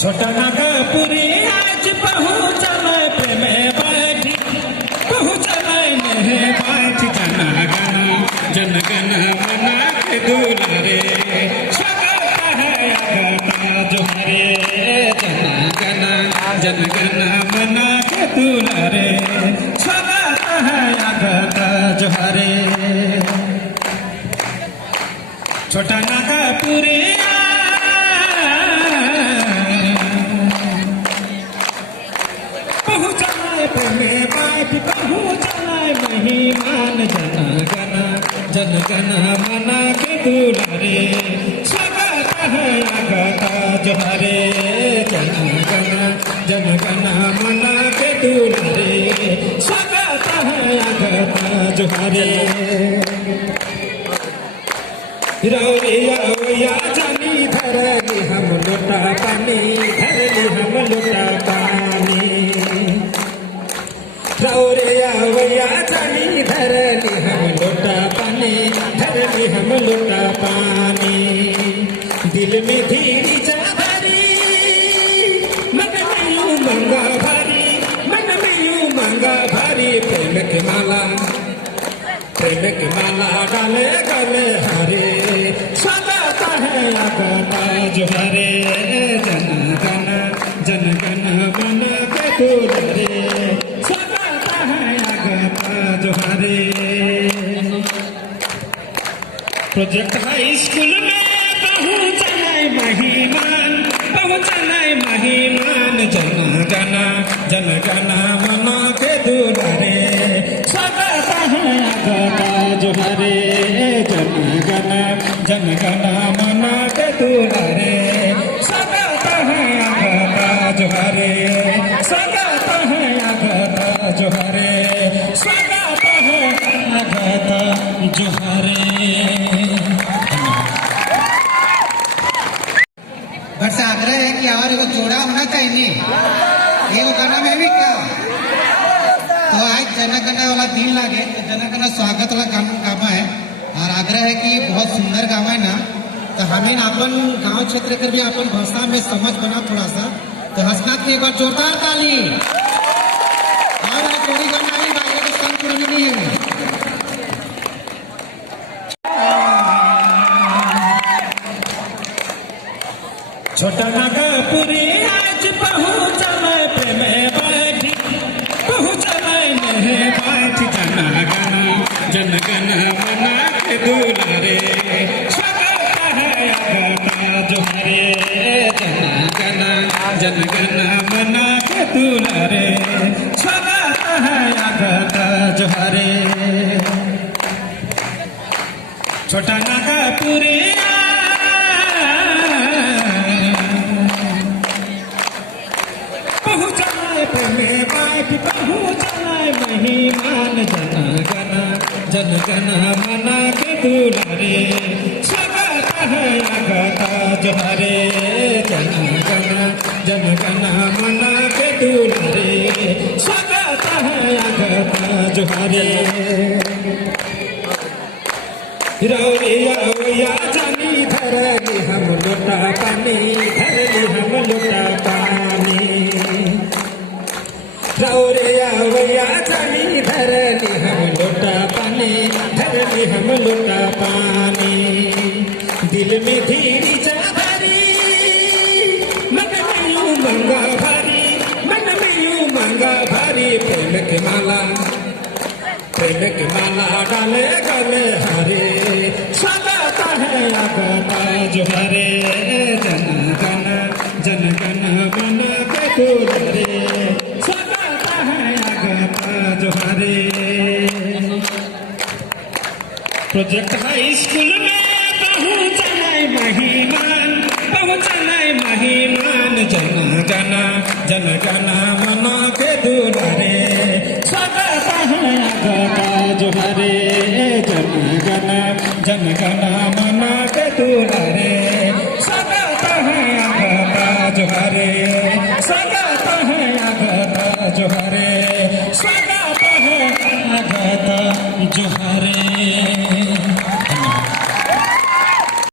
छोटा नागपुरी आज पहुँचल प्रेम बैठी पहुँचल नहीं बैठी जन गण मना के दुलारे स्वागत है आगता जोहरे जन गण मना के दुलारे स्वागत है आगता जोहरे छोटा नागपुरी महिमान जन गण मना के दुलारे स्वागत है आगता जोहरे जन गण मना के दुलारे स्वागत है आगता जोहरे रौरिया जानी धरली हम लोटा पानी धरली हम लोटा पानी रौरिया जानी धरली हम लोटा पानी धरली हम लोटा पानी दिल में धीरी जा भरी मन में यूं मंगा भरी मन में यूं मंगा भरी प्रेम की माला डाले गले हरे स्वागत है आगता जोहरे जन गण मना के दुलारे स्वागत है आगता जोहरे प्रोजेक्ट हाई स्कूल में पहुँचल महिमान जन गण मना के दुलारे स्वागत है आगता जोहरे जन गण मना के दुलारे स्वागत है आगता जोहरे स्वागत है आगता जोहरे स्वागत है आगता जोहरे। बस आग्रह है कि और एगो जोड़ा होना चाहिए एगो गाना में भी क्या तो आज जनगण वाला दिन लागे तो जनगण स्वागत वाला गामा है और आग्रह है कि बहुत सुंदर गामा है ना तो हमें अपन गांव क्षेत्र के भी अपन भाषा में समझ बना थोड़ा सा तो हंसनाथ की एक बार जोरदार ताली और जोड़ी गाना ही बाकी तो संग नहीं है। छोटा नागपुरी आज पहुँचल प्रेम बैठी पहुँचल नहीं बैठी जन गण मना के दुलारे स्वागत है आगता जोहरे जन गण मना के दुलारे स्वागत है आगता जोहरे छोटा नागपुरी महिमान जन गण मना के दुलारे स्वागत है आगता जोहरे जन गण मना के दुलारे स्वागत है आगता जोहरे रौरिया जानी धरली हम लोटा पानी धरली हम लोटा पानी रौरिया जानी धरली हम लोटा पानी धरली हम लोटा पानी दिल में धीरी जा भरी मन में यूं मंगा भरी मन में यूं मंगा भरी प्रेम की माला डाले गले हरे स्वागत है आगता जोहरे जन गण मना के दुलारे स्वागत है आगता जोहरे प्रोजेक्ट हाई स्कूल में पहुँचल महिमान जन गण मना के दुलारे स्वागत है आगता जोहरे जन गण मना के दुलारे